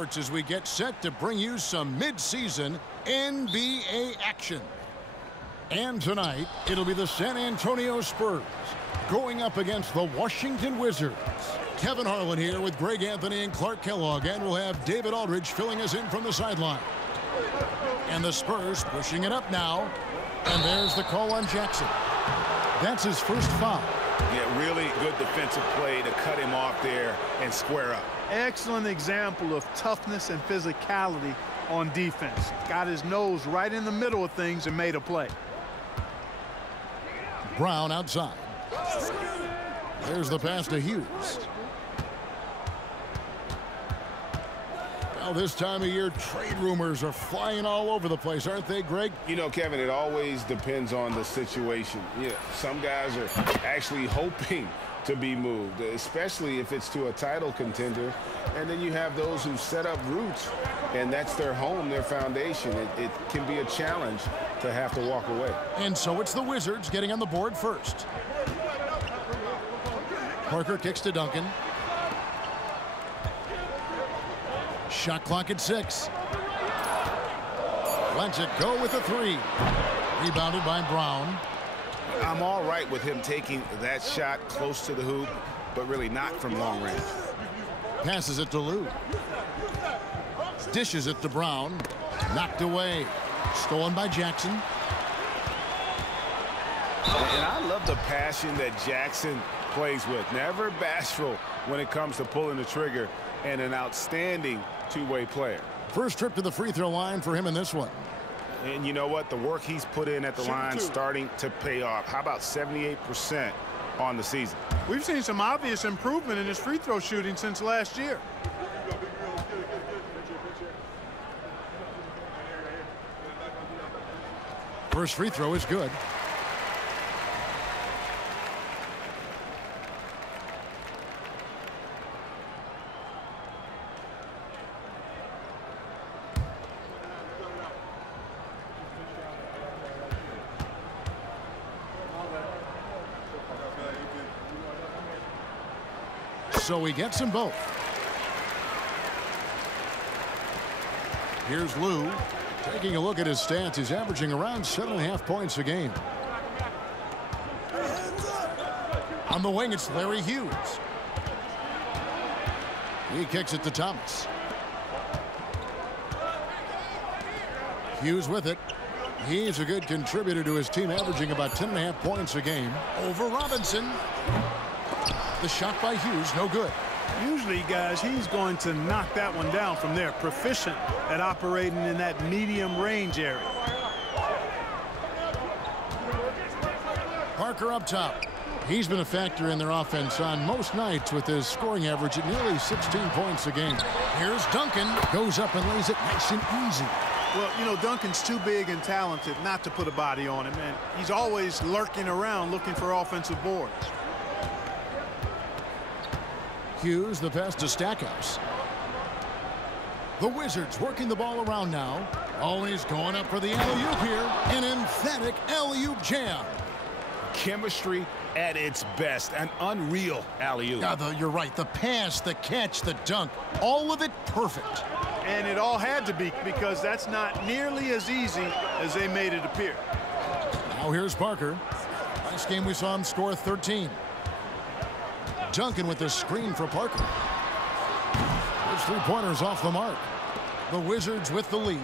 sports as we get set to bring you some mid-season NBA action. And tonight, it'll be the San Antonio Spurs going up against the Washington Wizards. Kevin Harlan here with Greg Anthony and Clark Kellogg, and we'll have David Aldridge filling us in from the sideline. And the Spurs pushing it up now. And there's the call on Jackson. That's his first foul. Yeah, really good defensive play to cut him off there and square up. Excellent example of toughness and physicality on defense. Got his nose right in the middle of things and made a play. Brown outside. There's the pass to Hughes. Well, this time of year, trade rumors are flying all over the place, aren't they, Greg? You know, Kevin, it always depends on the situation. Yeah, some guys are actually hoping to be moved, especially if it's to a title contender. And then you have those who set up roots, and that's their home, their foundation. It can be a challenge to have to walk away. And so it's the Wizards getting on the board first. Parker kicks to Duncan. Shot clock at 6. Lets it go with a 3. Rebounded by Brown. I'm all right with him taking that shot close to the hoop, but really not from long range. Passes it to Lou. Dishes it to Brown. Knocked away. Stolen by Jackson. And I love the passion that Jackson plays with. Never bashful when it comes to pulling the trigger, and an outstanding two-way player. First trip to the free throw line for him in this one. And you know what? The work he's put in at the line starting to pay off. How about 78% on the season? We've seen some obvious improvement in his free throw shooting since last year. First free throw is good. So he gets them both. Here's Lou. Taking a look at his stats, he's averaging around 7.5 points a game. On the wing, it's Larry Hughes. He kicks it to Thomas. Hughes with it. He's a good contributor to his team, averaging about 10.5 points a game. Over Robinson. The shot by Hughes, no good. Usually, guys, he's going to knock that one down from there. Proficient at operating in that medium range area. Parker up top. He's been a factor in their offense on most nights with his scoring average at nearly 16 points a game. Here's Duncan. Goes up and lays it nice and easy. Well, you know, Duncan's too big and talented not to put a body on him, and he's always lurking around looking for offensive boards. Hughes, the pass to Stackhouse. The Wizards working the ball around now. Always going up for the alley-oop here. An emphatic alley-oop jam. Chemistry at its best. An unreal alley-oop. Yeah, you're right. The pass, the catch, the dunk. All of it perfect. And it all had to be, because that's not nearly as easy as they made it appear. Now here's Parker. Last game we saw him score 13. Duncan with the screen for Parker. His three-pointers off the mark. The Wizards with the lead.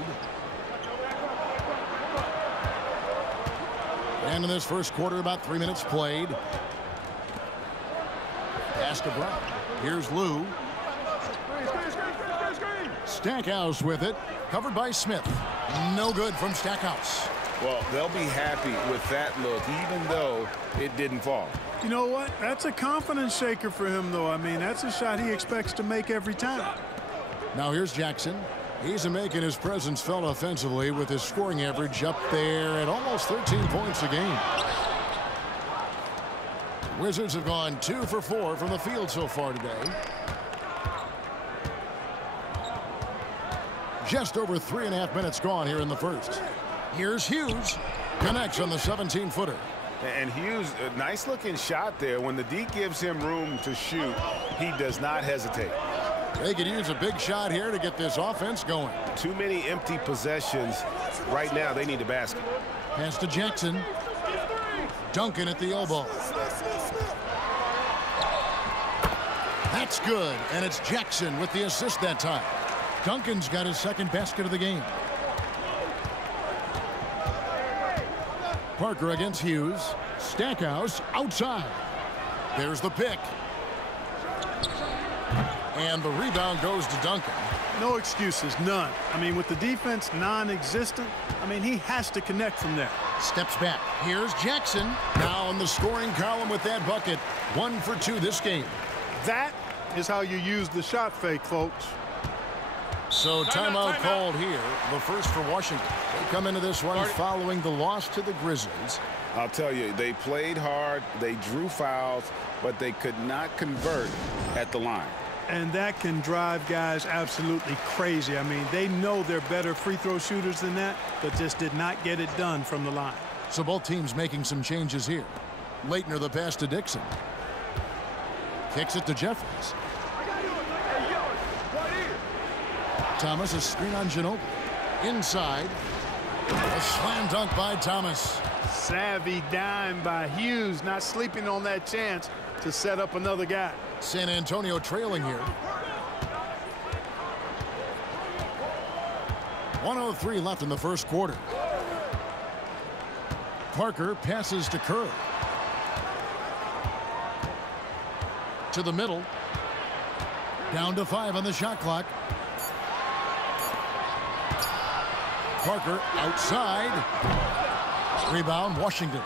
And in this first quarter, about 3 minutes played. Pass to Brown. Here's Lou. Stackhouse with it. Covered by Smith. No good from Stackhouse. Well, they'll be happy with that look, even though it didn't fall. You know what? That's a confidence shaker for him, though. I mean, that's a shot he expects to make every time. Now here's Jackson. He's making his presence felt offensively with his scoring average up there at almost 13 points a game. Wizards have gone 2 for 4 from the field so far today. Just over 3.5 minutes gone here in the first. Here's Hughes. Connects on the 17-footer. And Hughes, a nice-looking shot there. When the D gives him room to shoot, he does not hesitate. They could use a big shot here to get this offense going. Too many empty possessions. Right now, they need a basket. Pass to Jackson. Duncan at the elbow. That's good, and it's Jackson with the assist that time. Duncan's got his second basket of the game. Parker against Hughes. Stackhouse outside. There's the pick. And the rebound goes to Duncan. No excuses, none. I mean, with the defense non-existent, I mean, he has to connect from there. Steps back. Here's Jackson. Now in the scoring column with that bucket. 1 for 2 this game. That is how you use the shot fake, folks. So timeout called here. The first for Washington. They come into this one following the loss to the Grizzlies. I'll tell you, they played hard, they drew fouls, but they could not convert at the line. And that can drive guys absolutely crazy. I mean, they know they're better free throw shooters than that, but just did not get it done from the line. So both teams making some changes here. Leitner the pass to Dixon. Kicks it to Jeffries. Thomas, a screen on Ginobili. Inside. A slam dunk by Thomas. Savvy dime by Hughes, not sleeping on that chance to set up another guy. San Antonio trailing here. 1:03 left in the first quarter. Parker passes to Kerr. To the middle. Down to 5 on the shot clock. Parker outside. Rebound, Washington.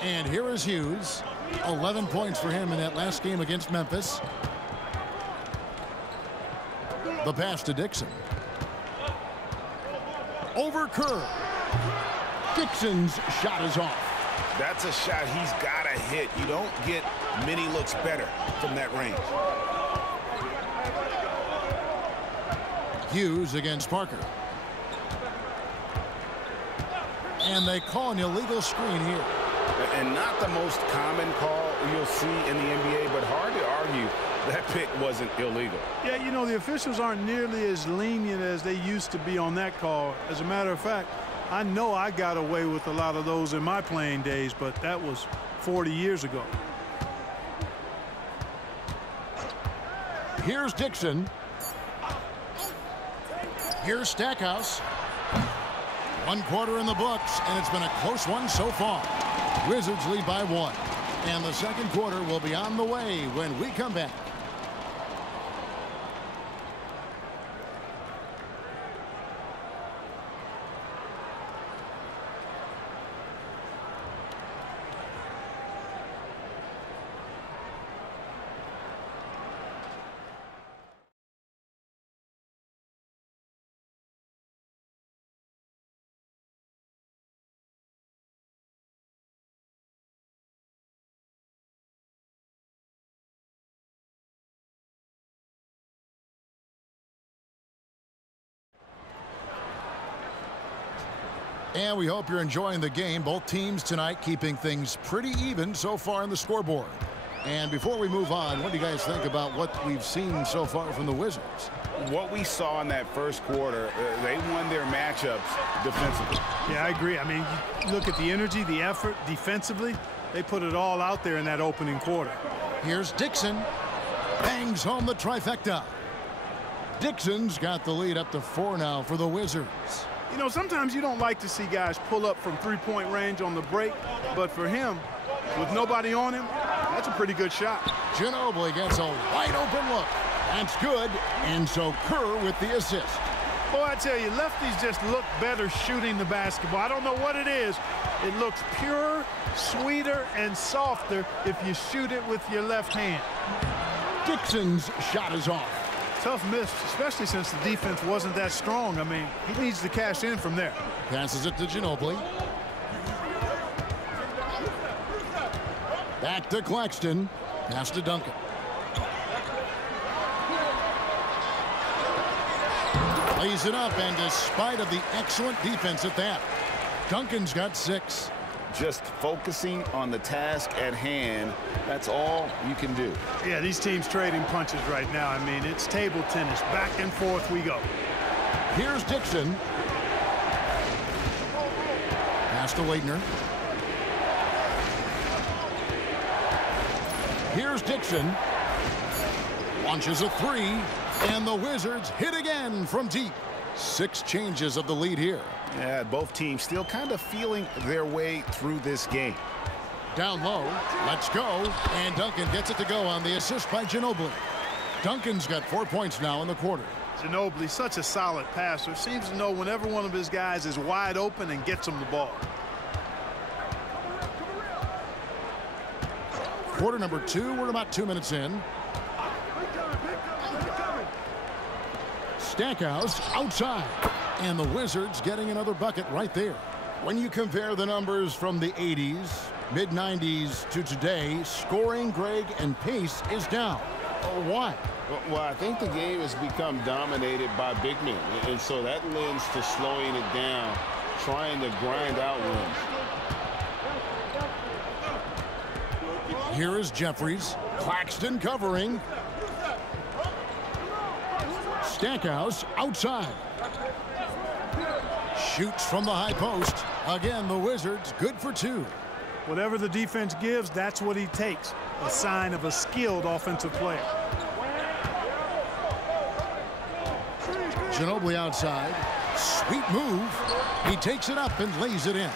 And here is Hughes. 11 points for him in that last game against Memphis. The pass to Dixon. Over Kerr. Dixon's shot is off. That's a shot he's got to hit. You don't get many looks better from that range. Hughes against Parker. And they call an illegal screen here. And not the most common call you'll see in the NBA, but hard to argue that pick wasn't illegal. Yeah, you know, the officials aren't nearly as lenient as they used to be on that call. As a matter of fact, I know I got away with a lot of those in my playing days, but that was 40 years ago. Here's Dixon. Here's Stackhouse. 1 quarter in the books, and it's been a close one so far. Wizards lead by 1. And the second quarter will be on the way when we come back. And we hope you're enjoying the game. Both teams tonight keeping things pretty even so far in the scoreboard. And before we move on, what do you guys think about what we've seen so far from the Wizards? What we saw in that first quarter, they won their matchups defensively. Yeah, I agree. I mean, you look at the energy, the effort defensively. They put it all out there in that opening quarter. Here's Dixon. Bangs home the trifecta. Dixon's got the lead up to 4 now for the Wizards. You know, sometimes you don't like to see guys pull up from three-point range on the break, but for him, with nobody on him, that's a pretty good shot. Ginobili gets a wide-open look. That's good, and so Kerr with the assist. Boy, I tell you, lefties just look better shooting the basketball. I don't know what it is. It looks purer, sweeter, and softer if you shoot it with your left hand. Dixon's shot is off. Tough miss, especially since the defense wasn't that strong. I mean, he needs to cash in from there. Passes it to Ginobili. Back to Claxton. Pass to Duncan. Lays it up, and despite of the excellent defense at that, Duncan's got 6. just focusing on the task at hand. That's all you can do. Yeah, these teams trading punches right now. I mean, it's table tennis. Back and forth we go. Here's Dixon. Pass to Leitner. Here's Dixon. Launches a three, and the Wizards hit again from deep. 6 changes of the lead here. Yeah, both teams still kind of feeling their way through this game. Down low, let's go, and Duncan gets it to go on the assist by Ginobili. Duncan's got 4 points now in the quarter. Ginobili, such a solid passer, seems to know whenever one of his guys is wide open and gets him the ball. Quarter number 2, we're about 2 minutes in. Stackhouse outside, and the Wizards getting another bucket right there. When you compare the numbers from the 80s, mid-90s to today, scoring, Greg, and pace is down. Why? Well, I think the game has become dominated by big men, and so that lends to slowing it down, trying to grind out runs. Here is Jeffries. Claxton covering. Stackhouse outside. Shoots from the high post. Again, the Wizards good for 2. Whatever the defense gives, that's what he takes. A sign of a skilled offensive player. Ginobili outside. Sweet move. He takes it up and lays it in.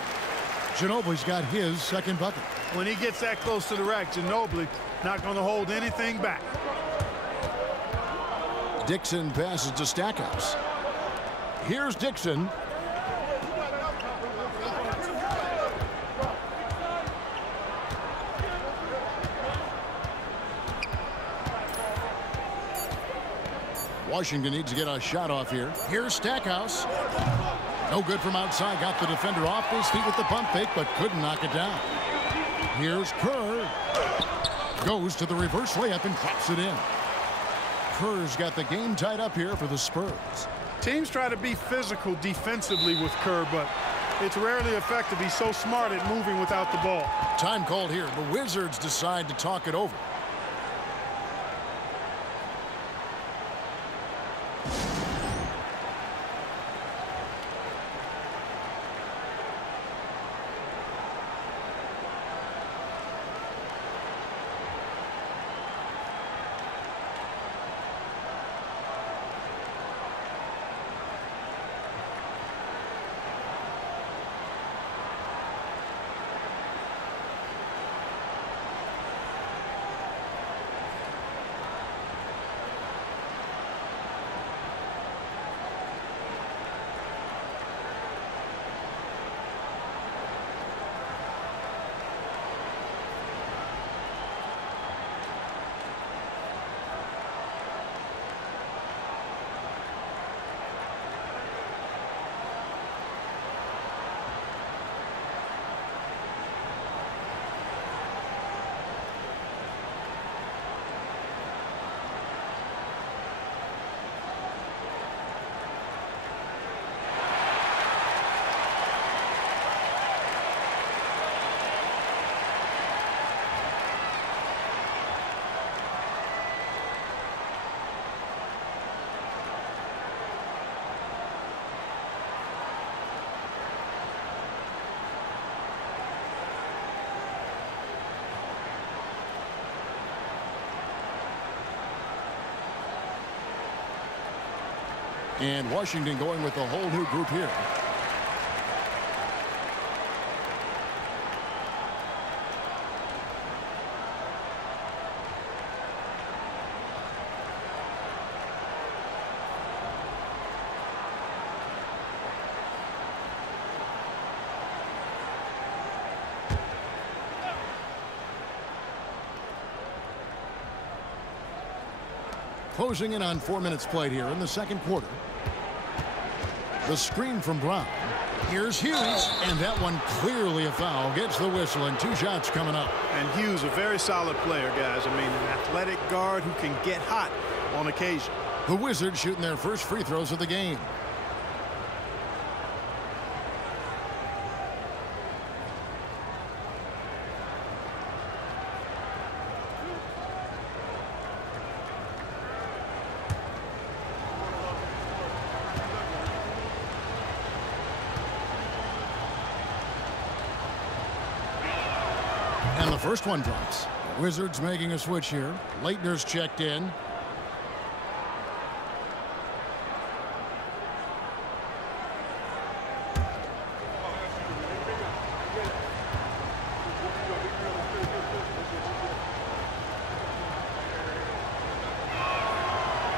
Ginobili's got his second bucket. When he gets that close to the rack, Ginobili not going to hold anything back. Dixon passes to Stackhouse. Here's Dixon. Washington needs to get a shot off here. Here's Stackhouse. No good from outside. Got the defender off his feet with the pump fake, but couldn't knock it down. Here's Kerr. Goes to the reverse layup and drops it in. Kerr's got the game tied up here for the Spurs. Teams try to be physical defensively with Kerr, but it's rarely effective. He's so smart at moving without the ball. Time called here. The Wizards decide to talk it over. And Washington going with a whole new group here. Closing in on 4 minutes played here in the second quarter. The screen from Brown. Here's Hughes, and that one clearly a foul. Gets the whistle, and 2 shots coming up. And Hughes, a very solid player, guys. I mean, an athletic guard who can get hot on occasion. The Wizards shooting their first free throws of the game. first one drops. The Wizards making a switch here. Leitner's checked in.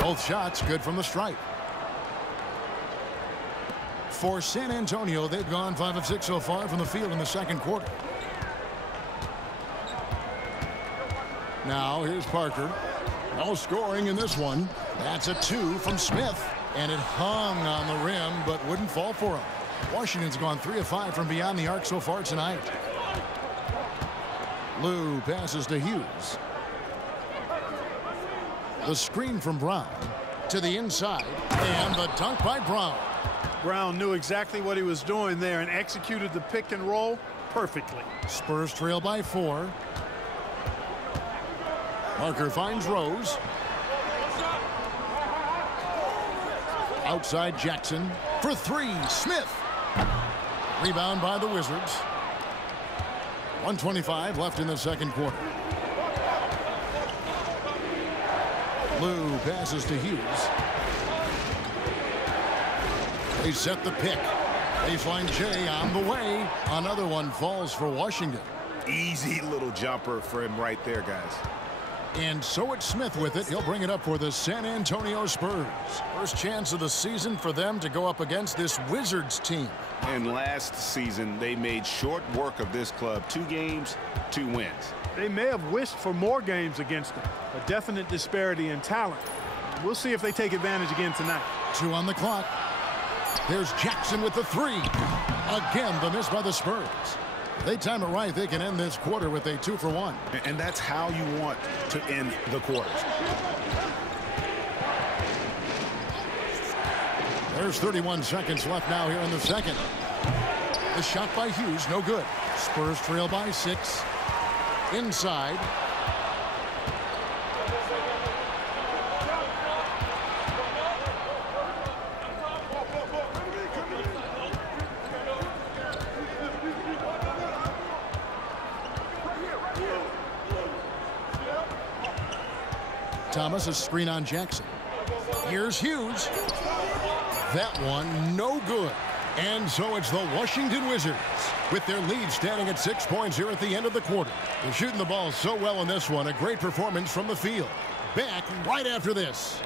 Both shots good from the stripe. For San Antonio, they've gone 5 of 6 so far from the field in the second quarter. Now here's Parker. No scoring in this one. That's a 2 from Smith. And it hung on the rim but wouldn't fall for him. Washington's gone 3 of 5 from beyond the arc so far tonight. Lou passes to Hughes. The screen from Brown to the inside, and the dunk by Brown. Brown knew exactly what he was doing there and executed the pick and roll perfectly. Spurs trail by 4. Parker finds Rose. Outside Jackson for 3. Smith. Rebound by the Wizards. 1:25 left in the second quarter. Lou passes to Hughes. They set the pick. Baseline J on the way. Another one falls for Washington. Easy little jumper for him right there, guys. And so it's Smith with it. He'll bring it up for the San Antonio Spurs. First chance of the season for them to go up against this Wizards team. And last season, they made short work of this club. 2 games, 2 wins. They may have wished for more games against them. A definite disparity in talent. We'll see if they take advantage again tonight. 2 on the clock. There's Jackson with the 3. Again, the miss by the Spurs. If they time it right, they can end this quarter with a 2 for 1. And that's how you want to end the quarters. There's 31 seconds left now here in the second. The shot by Hughes, no good. Spurs trail by 6. Inside. Thomas, a screen on Jackson. Here's Hughes. That one no good. And so it's the Washington Wizards with their lead standing at 6 points here at the end of the quarter. They're shooting the ball so well in this one. A great performance from the field. Back right after this.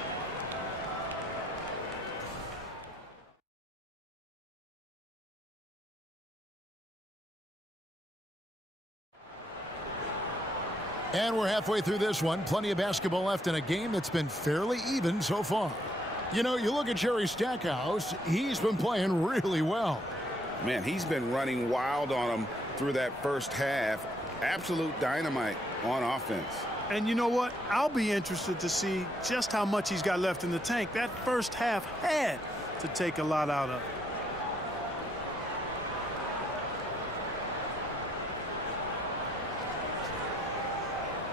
And we're halfway through this one. Plenty of basketball left in a game that's been fairly even so far. You know, you look at Jerry Stackhouse, he's been playing really well. Man, he's been running wild on them through that first half. Absolute dynamite on offense. And you know what? I'll be interested to see just how much he's got left in the tank. That first half had to take a lot out of it.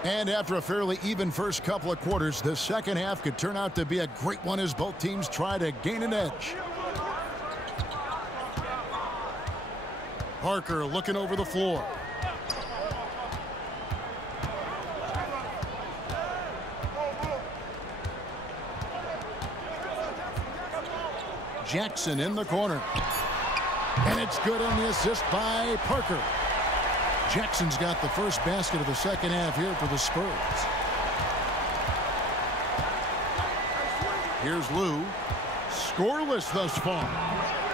And after a fairly even first couple of quarters, the second half could turn out to be a great one as both teams try to gain an edge. Parker looking over the floor. Jackson in the corner. And it's good on the assist by Parker. Jackson's got the first basket of the second half here for the Spurs. Here's Lou. Scoreless thus far.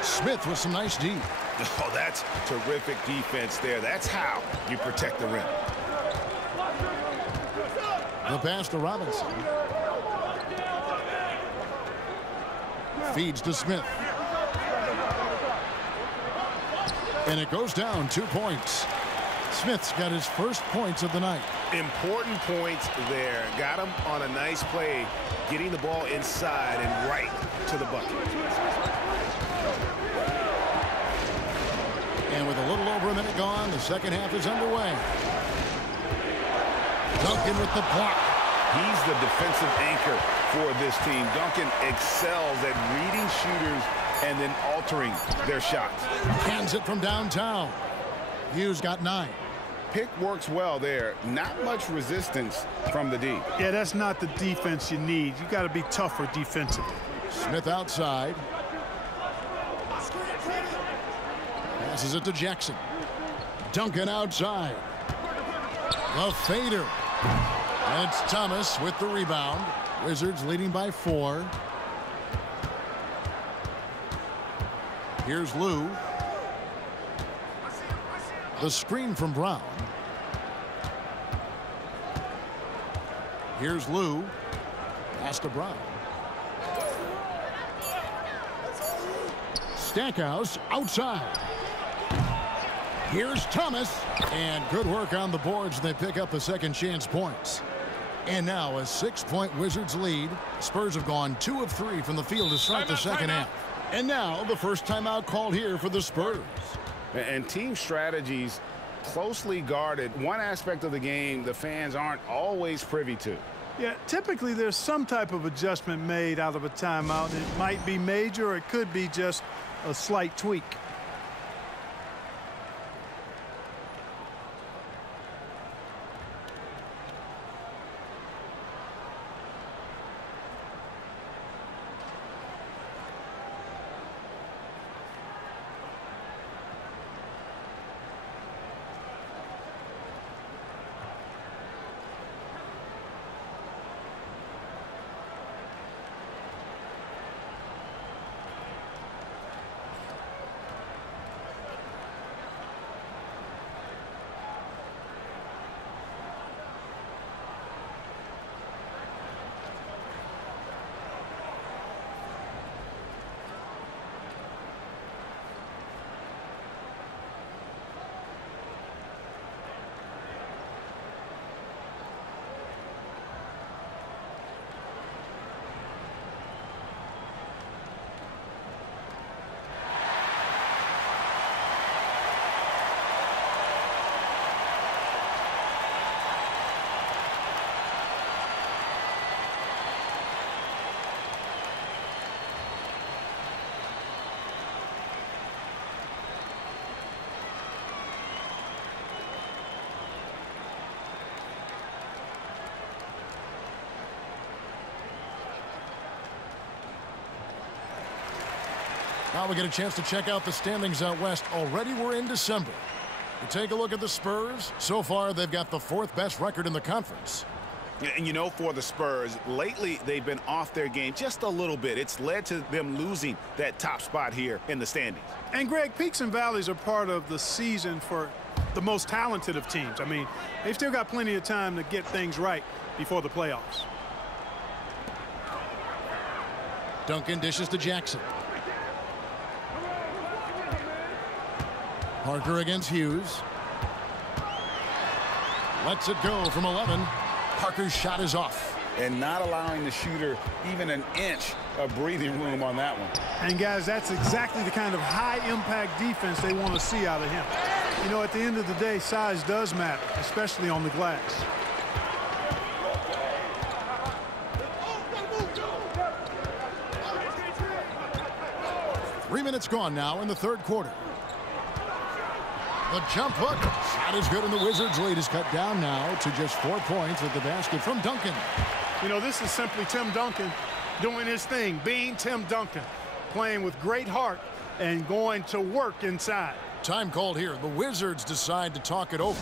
Smith with some nice D. Oh, that's terrific defense there. That's how you protect the rim. The pass to Robinson. Feeds to Smith. And it goes down 2 points. Smith's got his first points of the night. Important points there. Got him on a nice play, getting the ball inside and right to the bucket. And with a little over a minute gone, the second half is underway. Duncan with the block. He's the defensive anchor for this team. Duncan excels at reading shooters and then altering their shots. Hands it from downtown. Hughes got 9. pick works well there. Not much resistance from the D. Yeah, that's not the defense you need. You got to be tougher defensively. Smith outside. Passes it to Jackson. Duncan outside. The fader. And it's Thomas with the rebound. Wizards leading by 4. Here's Lou. The screen from Brown. Here's Lou. Pass to Brown. Stackhouse outside. Here's Thomas. And good work on the boards. They pick up the second chance points. And now a 6-point Wizards lead. Spurs have gone 2 of 3 from the field to start the second half. And now the first timeout called here for the Spurs. And team strategies closely guarded. One aspect of the game the fans aren't always privy to. Yeah, typically there's some type of adjustment made out of a timeout. It might be major or it could be just a slight tweak. Now we get a chance to check out the standings out west. Already we're in December. We take a look at the Spurs. So far, they've got the 4th best record in the conference. And you know, for the Spurs, lately they've been off their game just a little bit. It's led to them losing that top spot here in the standings. And Greg, peaks and valleys are part of the season for the most talented of teams. I mean, they've still got plenty of time to get things right before the playoffs. Duncan dishes to Jackson. Parker against Hughes. Lets it go from 11. Parker's shot is off. And not allowing the shooter even an inch of breathing room on that one. And guys, that's exactly the kind of high-impact defense they want to see out of him. You know, at the end of the day, size does matter, especially on the glass. Three minutes gone now in the third quarter. The jump hook. Shot is good, and the Wizards' lead is cut down now to just 4 points at the basket from Duncan. You know, this is simply Tim Duncan doing his thing, being Tim Duncan, playing with great heart and going to work inside. Time called here. The Wizards decide to talk it over.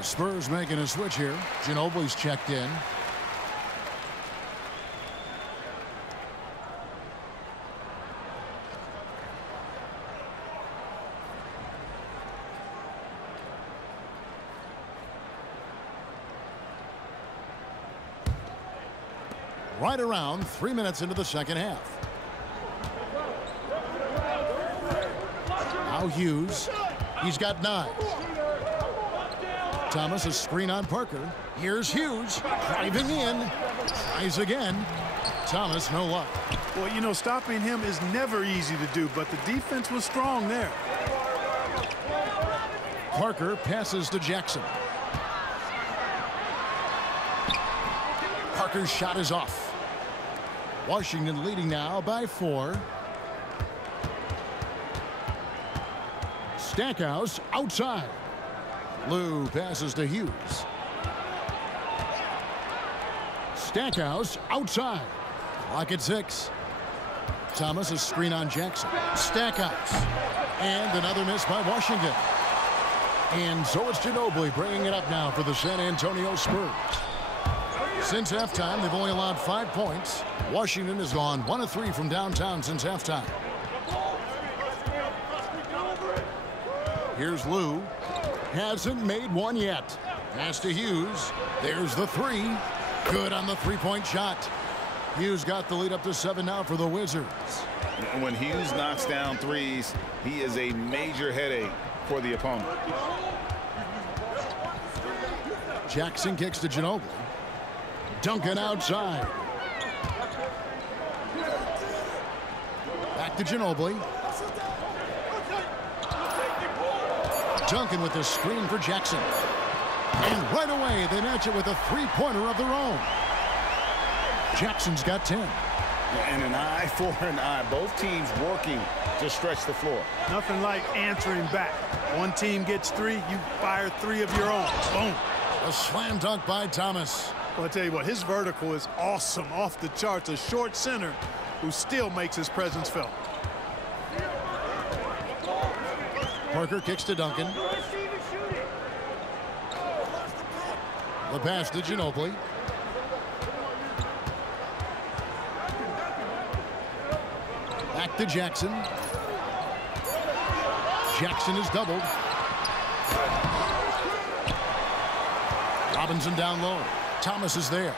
The Spurs making a switch here. Ginobili's checked in. Right around 3 minutes into the second half. Now Hughes. He's got 9. Thomas, a screen on Parker. Here's Hughes driving in. Tries again. Thomas, no luck. Well, you know, stopping him is never easy to do, but the defense was strong there. Parker passes to Jackson. Parker's shot is off. Washington leading now by 4. Stackhouse outside. Lou passes to Hughes. Stackhouse outside. Clock at 6. Thomas, a screen on Jackson. Stackhouse. And another miss by Washington. And so it's Ginobili bringing it up now for the San Antonio Spurs. Since halftime, they've only allowed 5 points. Washington has gone 1 of 3 from downtown since halftime. Here's Lou. Hasn't made one yet. Pass to Hughes. There's the 3. Good on the three-point shot. Hughes got the lead up to 7 now for the Wizards. When Hughes knocks down threes, he is a major headache for the opponent. Jackson kicks to Ginobili. Duncan outside. Back to Ginobili. Duncan with the screen for Jackson. And right away, they match it with a three-pointer of their own. Jackson's got 10. And an eye for an eye. Both teams working to stretch the floor. Nothing like answering back. One team gets 3, you fire 3 of your own. Boom. A slam dunk by Thomas. Well, I'll tell you what, his vertical is awesome, off the charts. A short center who still makes his presence felt. Parker kicks to Duncan. The pass to Ginobili. Back to Jackson. Jackson is doubled. Robinson down low. Thomas is there.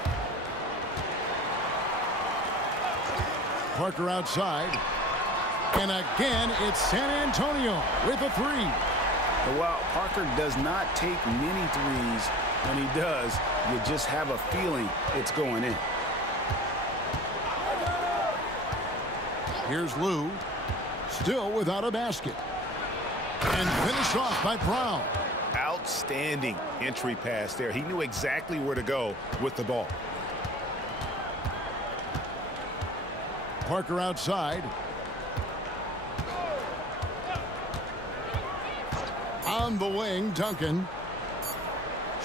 Parker outside. And again, it's San Antonio with a 3. While Parker does not take many threes, when he does, you just have a feeling it's going in. Here's Lou. Still without a basket. And finished off by Brown. Outstanding entry pass there. He knew exactly where to go with the ball. Parker outside. On the wing, Duncan.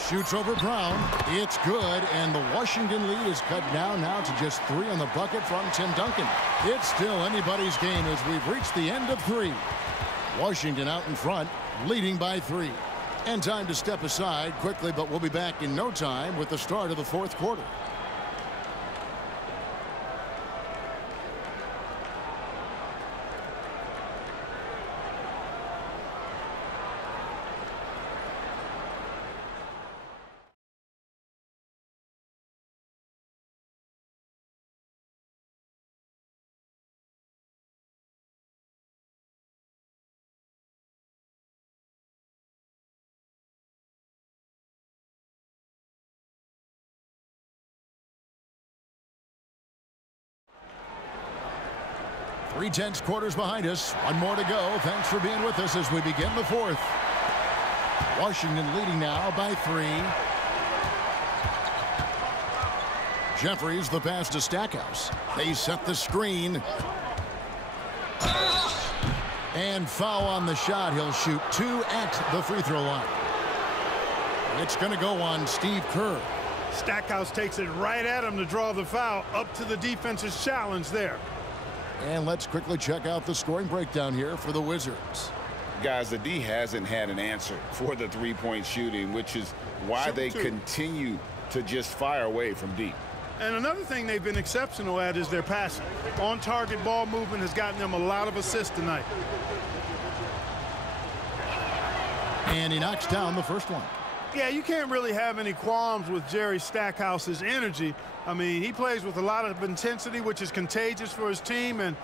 Shoots over Brown. It's good, and the Washington lead is cut down now to just 3 on the bucket from Tim Duncan. It's still anybody's game as we've reached the end of 3. Washington out in front, leading by 3. And time to step aside quickly, but we'll be back in no time with the start of the 4th quarter. Three tense quarters behind us. One more to go. Thanks for being with us as we begin the 4th. Washington leading now by 3. Jeffries the pass to Stackhouse. They set the screen. And foul on the shot. He'll shoot 2 at the free throw line. It's going to go on Steve Kerr. Stackhouse takes it right at him to draw the foul. Up to the defense's challenge there. And let's quickly check out the scoring breakdown here for the Wizards. Guys, the D hasn't had an answer for the three-point shooting, which is why they continue to just fire away from deep. And another thing they've been exceptional at is their passing. On-target ball movement has gotten them a lot of assists tonight. And he knocks down the first one. Yeah, you can't really have any qualms with Jerry Stackhouse's energy. I mean, he plays with a lot of intensity, which is contagious for his team, and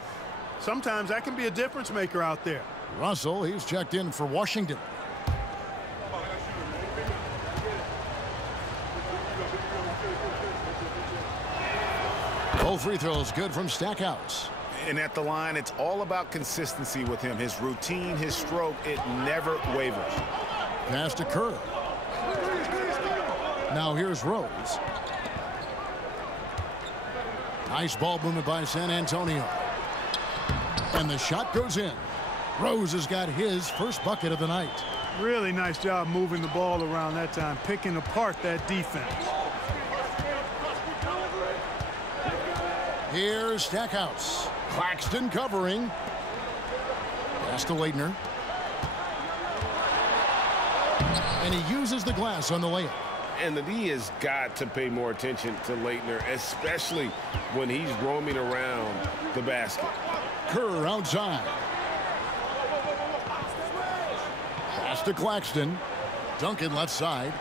sometimes that can be a difference maker out there. Russell, he's checked in for Washington. Both free throws good from Stackhouse. And at the line, it's all about consistency with him. His routine, his stroke, it never wavers. Pass to Kerr. Now here's Rose. Nice ball movement by San Antonio. And the shot goes in. Rose has got his first bucket of the night. Really nice job moving the ball around that time, picking apart that defense. Here's Stackhouse. Claxton covering. Pass to Leitner. And he uses the glass on the layup. And the D has got to pay more attention to Leitner, especially when he's roaming around the basket. Kerr outside. Pass to Claxton. Duncan left side.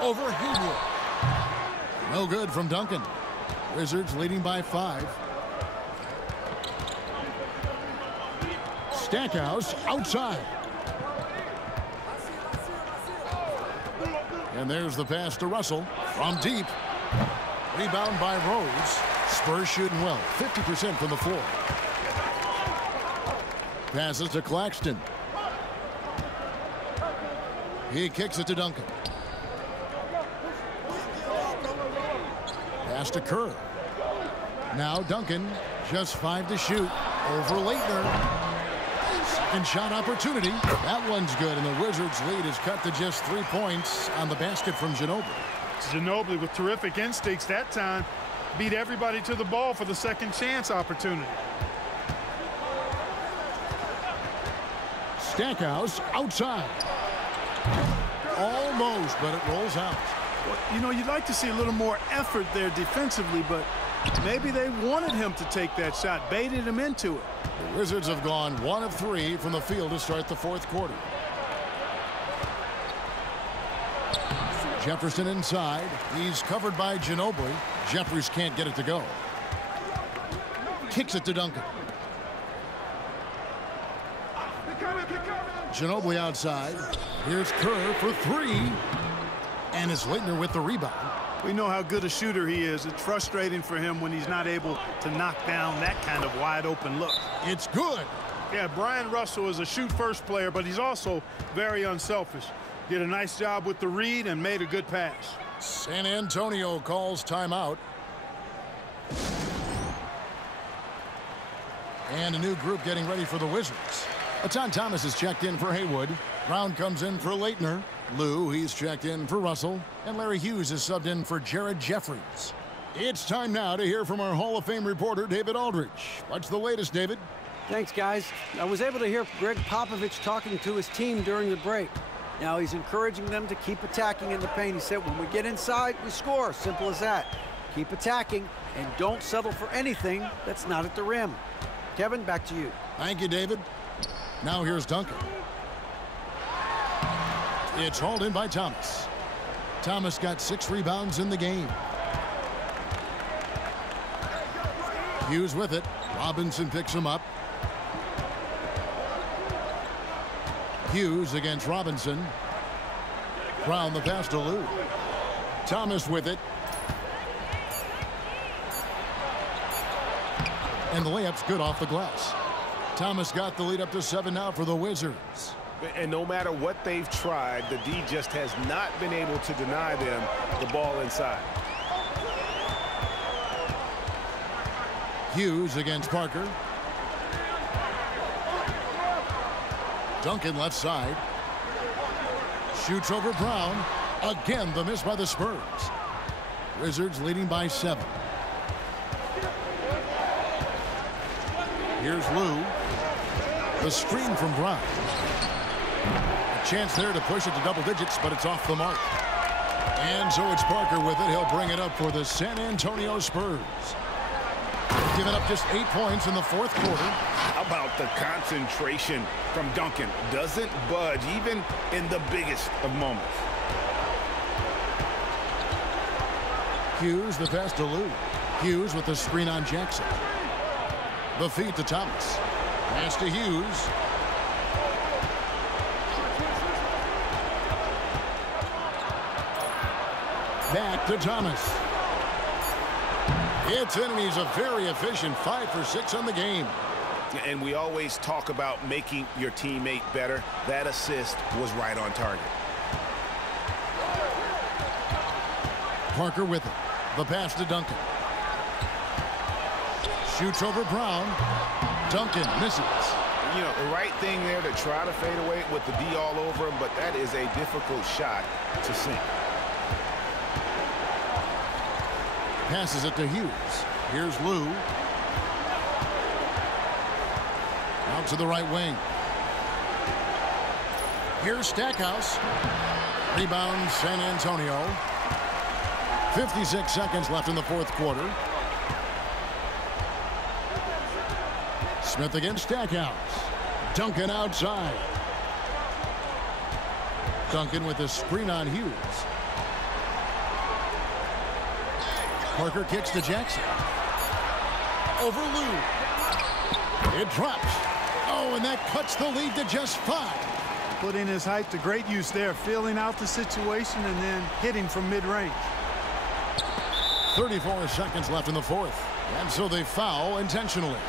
Over Haywood. No good from Duncan. Wizards leading by 5. Stackhouse outside. And there's the pass to Russell from deep. Rebound by Rose. Spurs shooting well, 50% from the floor. Passes to Claxton. He kicks it to Duncan. Pass to Kerr. Now Duncan, just 5 to shoot. Over Leitner. And shot opportunity. That one's good, and the Wizards' lead is cut to just 3 points on the basket from Ginobili. Ginobili with terrific instincts that time. Beat everybody to the ball for the second chance opportunity. Stackhouse outside. Almost, but it rolls out. Well, you know, you'd like to see a little more effort there defensively, but maybe they wanted him to take that shot, baited him into it. The Wizards have gone 1 of 3 from the field to start the fourth quarter. Jefferson inside. He's covered by Ginobili. Jeffries can't get it to go. Kicks it to Duncan. Ginobili outside. Here's Kerr for 3. And it's Leitner with the rebound. We know how good a shooter he is. It's frustrating for him when he's not able to knock down that kind of wide open look. It's good. Yeah, Brian Russell is a shoot-first player, but he's also very unselfish. Did a nice job with the read and made a good pass. San Antonio calls timeout. And a new group getting ready for the Wizards. Atan Thomas is checked in for Haywood. Brown comes in for Leitner. Lou, he's checked in for Russell. And Larry Hughes is subbed in for Jared Jeffries. It's time now to hear from our Hall of Fame reporter, David Aldridge. What's the latest, David? Thanks, guys. I was able to hear Greg Popovich talking to his team during the break. Now he's encouraging them to keep attacking in the paint. He said, when we get inside, we score. Simple as that. Keep attacking and don't settle for anything that's not at the rim. Kevin, back to you. Thank you, David. Now here's Duncan. It's hauled in by Thomas. Thomas got 6 rebounds in the game. Hughes with it. Robinson picks him up. Hughes against Robinson. Brown the pass to Lou. Thomas with it. And the layup's good off the glass. Thomas got the lead up to 7 now for the Wizards. And no matter what they've tried, the D just has not been able to deny them the ball inside. Hughes against Parker. Duncan left side. Shoots over Brown. Again, the miss by the Spurs. Wizards leading by 7. Here's Lou. The screen from Brown. A chance there to push it to double digits, but it's off the mark. And so it's Parker with it. He'll bring it up for the San Antonio Spurs. Giving up just 8 points in the fourth quarter. How about the concentration from Duncan? Doesn't budge even in the biggest of moments. Hughes, the pass to Lou. Hughes with the screen on Jackson. The feed to Thomas. Pass to Hughes. Back to Thomas. It's in, and he's a very efficient 5 for 6 on the game. And we always talk about making your teammate better. That assist was right on target. Parker with it. The pass to Duncan. Shoots over Brown. Duncan misses. You know, the right thing there to try to fade away with the D all over him, but that is a difficult shot to sink. Passes it to Hughes. Here's Lou. Out to the right wing. Here's Stackhouse. Rebound San Antonio. 56 seconds left in the fourth quarter. Smith against Stackhouse. Duncan outside. Duncan with a screen on Hughes. Parker kicks to Jackson. Over Lou. It drops. Oh, and that cuts the lead to just 5. Putting his height to great use there, feeling out the situation and then hitting from mid-range. 34 seconds left in the fourth. And so they foul intentionally.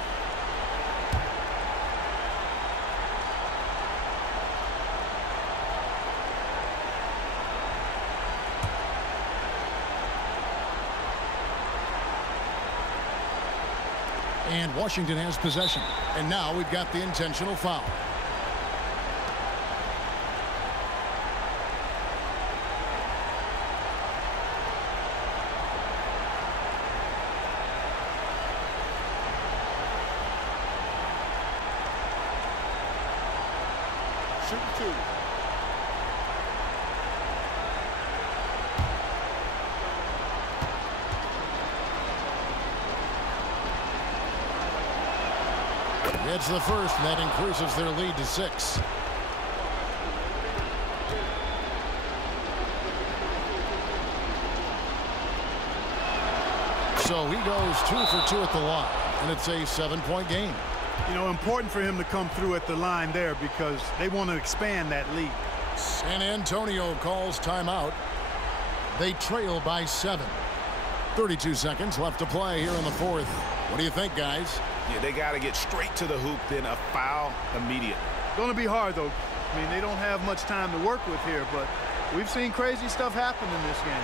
And Washington has possession. And now we've got the intentional foul. Shoot 2. It's the first, and that increases their lead to 6. So he goes 2 for 2 at the line, and it's a 7-point game. You know, important for him to come through at the line there because they want to expand that lead. San Antonio calls timeout. They trail by 7. 32 seconds left to play here in the fourth. What do you think, guys? Yeah, they got to get straight to the hoop, then a foul immediate. Going to be hard, though. I mean, they don't have much time to work with here, but we've seen crazy stuff happen in this game.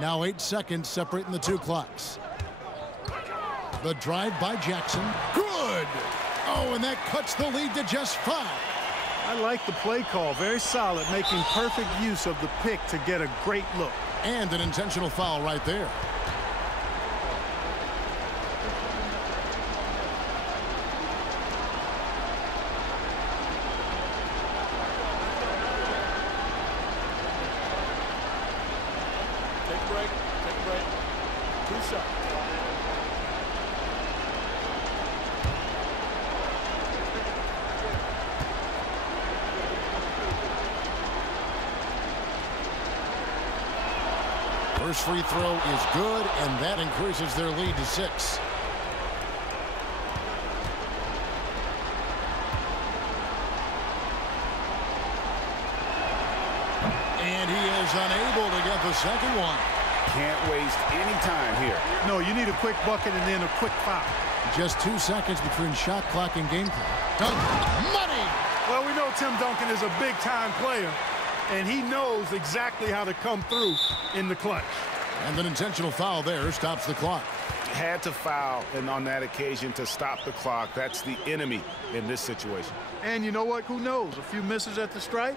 Now 8 seconds separating the two clocks. The drive by Jackson. Good! Oh, and that cuts the lead to just 5. I like the play call. Very solid, making perfect use of the pick to get a great look. And an intentional foul right there. Take a break. Take a break. 2 shots. First free throw is good, and that increases their lead to 6. And he is unable to get the second one. Can't waste any time here. No, you need a quick bucket and then a quick foul. Just 2 seconds between shot clock and game clock. Duncan, money! Well, we know Tim Duncan is a big-time player, and he knows exactly how to come through in the clutch. And an intentional foul there stops the clock. Had to foul, and on that occasion to stop the clock. That's the enemy in this situation. And you know what? Who knows? A few misses at the stripe,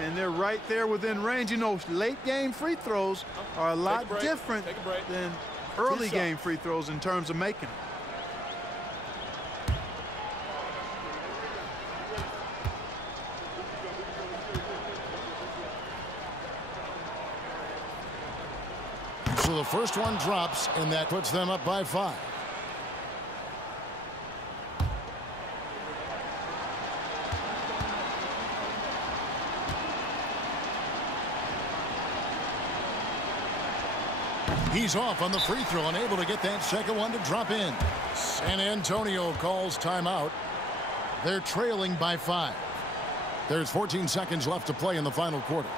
and they're right there within range. You know, late-game free throws are a lot different than early-game free throws in terms of making them. So the first one drops, and that puts them up by 5. He's off on the free throw, unable to get that second one to drop in. San Antonio calls timeout. They're trailing by 5. There's 14 seconds left to play in the final quarter.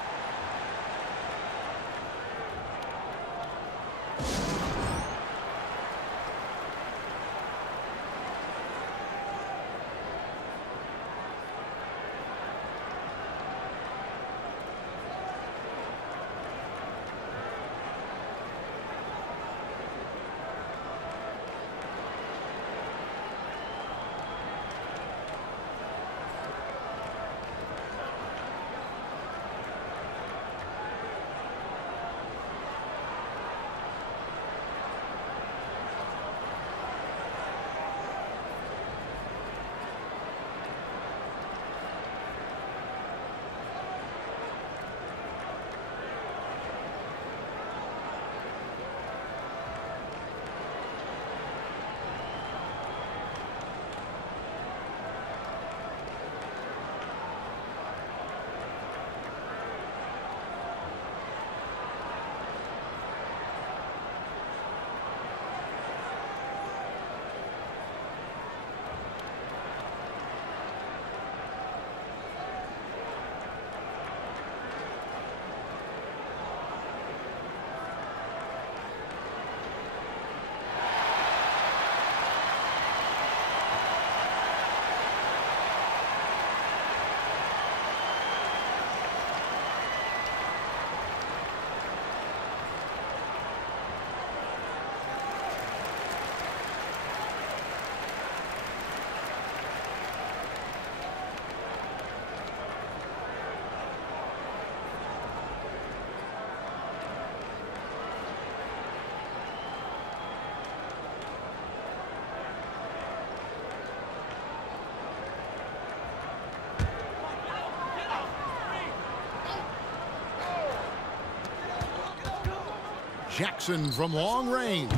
Jackson from long range.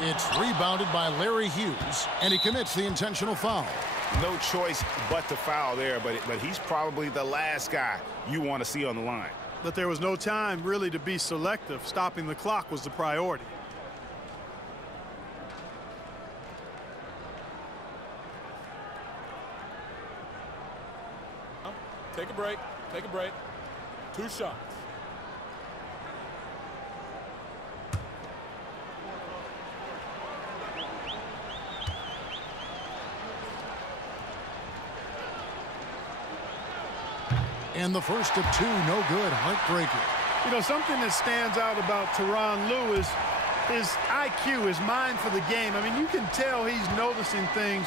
It's rebounded by Larry Hughes, and he commits the intentional foul. No choice but to foul there, but he's probably the last guy you want to see on the line. But there was no time really to be selective. Stopping the clock was the priority. Take a break. Take a break. 2 shots. And the first of 2, no good. Heartbreaker. You know, something that stands out about Tyronn Lewis, his IQ, his mind for the game. I mean, you can tell he's noticing things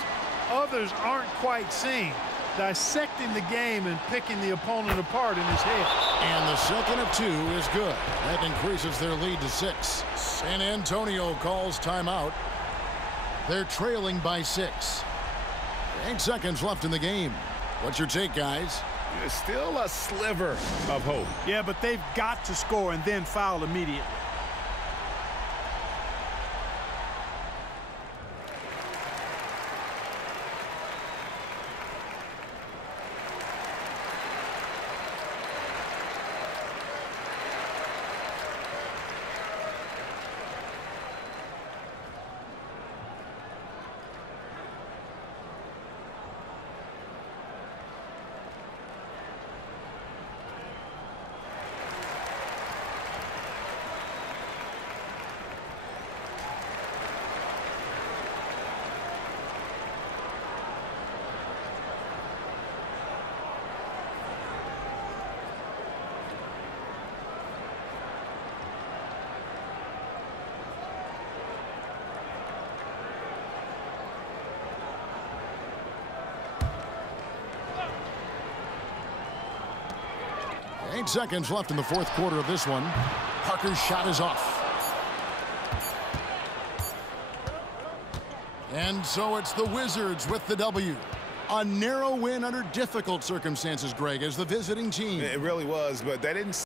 others aren't quite seeing, dissecting the game and picking the opponent apart in his head. And the second of 2 is good. That increases their lead to 6. San Antonio calls timeout. They're trailing by 6. 8 seconds left in the game. What's your take, guys? There's still a sliver of hope. Yeah, but they've got to score and then foul immediately. Eight seconds left in the fourth quarter of this one. Parker's shot is off. And so it's the Wizards with the W. A narrow win under difficult circumstances, Greg, as the visiting team. It really was, but that didn't